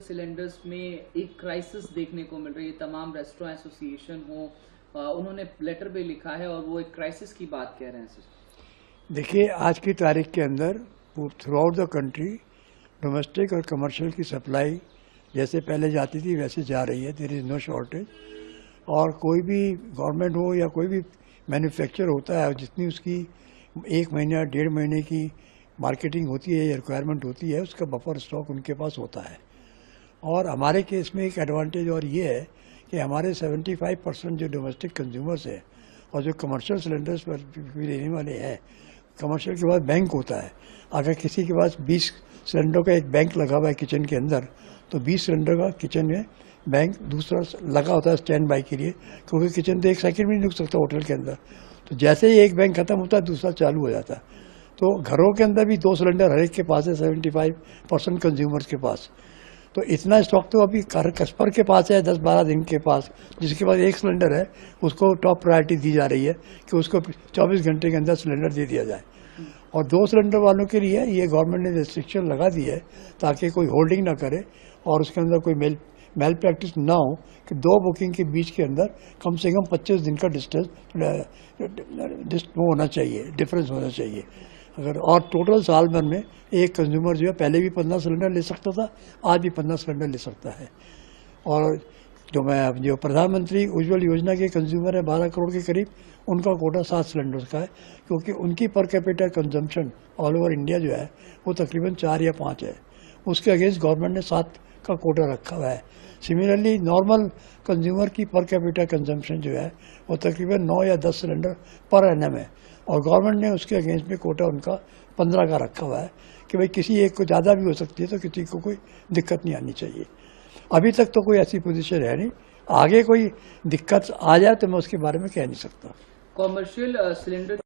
Cylinders में एक crisis देखने को मिल रही है। तमाम रेस्टोरेंट एसोसिएशन हो उन्होंने लेटर पे लिखा है और वो एक क्राइसिस की बात कह रहे हैं सर। देखिए, आज की तारीख के अंदर throughout the country domestic और कमर्शियल की सप्लाई जैसे पहले जाती थी वैसे जा रही है। There is no shortage. और कोई भी गवर्नमेंट हो या कोई भी मैन्युफैक्चर होता है, जितनी उसकी 1 महीना 1.5 महीने की मार्केटिंग होती है या रिक्वायरमेंट होती है, उसका बफर स्टॉक उनके पास होता है। और हमारे केस में एक एडवांटेज और ये है कि हमारे 75% जो डोमेस्टिक कंज्यूमर्स हैं और जो कमर्शियल सिलेंडर्स पर भी लेने वाले हैं, कमर्शियल के बाद बैंक होता है। अगर किसी के पास 20 सिलेंडर का एक बैंक लगा हुआ है किचन के अंदर, तो 20 सिलेंडर का किचन में बैंक दूसरा लगा होता है स्टैंड बाई के लिए, क्योंकि किचन तो 1 सेकंड भी नहीं रुक सकता होटल के अंदर। तो जैसे ही एक बैंक खत्म होता है दूसरा चालू हो जाता है। तो घरों के अंदर भी 2 सिलेंडर हर एक के पास है, 75% कंज्यूमर्स के पास। तो इतना स्टॉक तो अभी कस्पर के पास है 10-12 दिन के पास। जिसके पास 1 सिलेंडर है उसको टॉप प्रायोरिटी दी जा रही है कि उसको 24 घंटे के अंदर सिलेंडर दे दिया जाए। और 2 सिलेंडर वालों के लिए ये गवर्नमेंट ने रिस्ट्रिक्शन लगा दी है ताकि कोई होल्डिंग ना करे और उसके अंदर कोई मेल प्रैक्टिस ना हो कि 2 बुकिंग के बीच के अंदर कम से कम 25 दिन का डिस्टेंस होना चाहिए, डिफरेंस होना चाहिए। अगर और टोटल साल भर में एक कंज्यूमर जो है पहले भी 15 सिलेंडर ले सकता था, आज भी 15 सिलेंडर ले सकता है। और जो प्रधानमंत्री उज्ज्वल योजना के कंज्यूमर है 12 करोड़ के करीब, उनका कोटा 7 सिलेंडर्स का है, क्योंकि उनकी per capita consumption all over India जो है वो तकरीबन 4 या 5 है। उसके अगेंस्ट गवर्नमेंट ने 7 का कोटा रखा हुआ है। सिमिलरली नॉर्मल कंज्यूमर की पर कैपिटा कंजम्पशन जो है वो तकरीबन 9 या 10 सिलेंडर पर एनएम है, और गवर्नमेंट ने उसके अगेंस्ट में कोटा उनका 15 का रखा हुआ है कि भाई किसी एक को ज़्यादा भी हो सकती है तो किसी को कोई दिक्कत नहीं आनी चाहिए। अभी तक तो कोई ऐसी पोजीशन है नहीं, आगे कोई दिक्कत आ जाए तो मैं उसके बारे में कह नहीं सकता। कॉमर्शियल सिलेंडर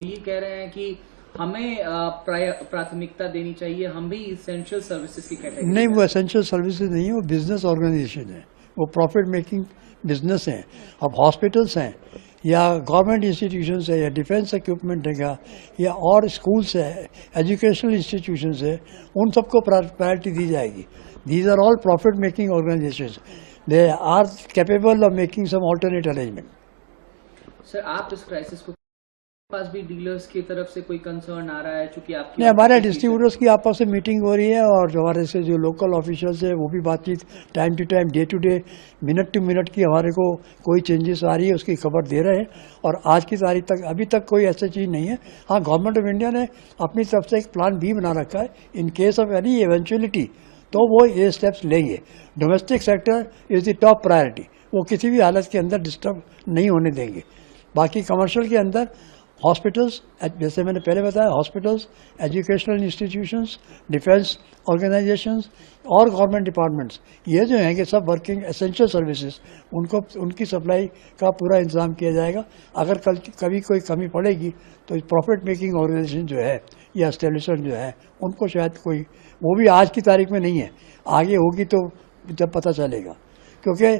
ये कह रहे हैं कि हमें प्राथमिकता देनी चाहिए, हम भी इसेंशियल सर्विसेज की कैटेगरी। नहीं, वो एसेंशियल सर्विसेज नहीं है, वो बिजनेस ऑर्गेनाइजेशन है, वो प्रॉफिट मेकिंग बिजनेस हैं। अब हॉस्पिटल्स हैं या गवर्नमेंट इंस्टीट्यूशंस है या डिफेंस इक्विपमेंट है या और स्कूल्स है, एजुकेशनल इंस्टीट्यूशंस है, उन सबको प्रायोरिटी दी जाएगी। These are all profit making organisations, they are capable of making some alternate arrangement. Sir, आप इस क्राइसिस को पास भी डीलर्स की तरफ से कोई कंसर्न आ रहा है? चूंकि आपकी नहीं, हमारे डिस्ट्रीब्यूटर्स की आपस में मीटिंग हो रही है और जो हमारे से जो लोकल ऑफिशियल्स है वो भी बातचीत time to time, day to day, minute to minute की हमारे को कोई चेंजेस आ रही है उसकी खबर दे रहे हैं। और आज की तारीख तक अभी तक कोई ऐसी चीज़ नहीं है। हाँ, गवर्नमेंट ऑफ इंडिया ने अपनी तरफ से एक प्लान भी बना रखा है in case of any eventuality, तो वो ये स्टेप्स लेंगे। Domestic sector is the top priority, वो किसी भी हालत के अंदर डिस्टर्ब नहीं होने देंगे। बाकी कमर्शियल के अंदर हॉस्पिटल्स, जैसे मैंने पहले बताया, hospitals, educational institutions, defence organisations और गवर्नमेंट डिपार्टमेंट्स, ये जो हैं कि सब वर्किंग एसेंशियल सर्विसेज, उनको उनकी सप्लाई का पूरा इंतजाम किया जाएगा। अगर कभी कोई कमी पड़ेगी तो प्रॉफिट मेकिंग ऑर्गेनाइजेशन जो है या एस्टेब्लिशमेंट जो है उनको शायद कोई, वो भी आज की तारीख में नहीं है, आगे होगी तो जब पता चलेगा। क्योंकि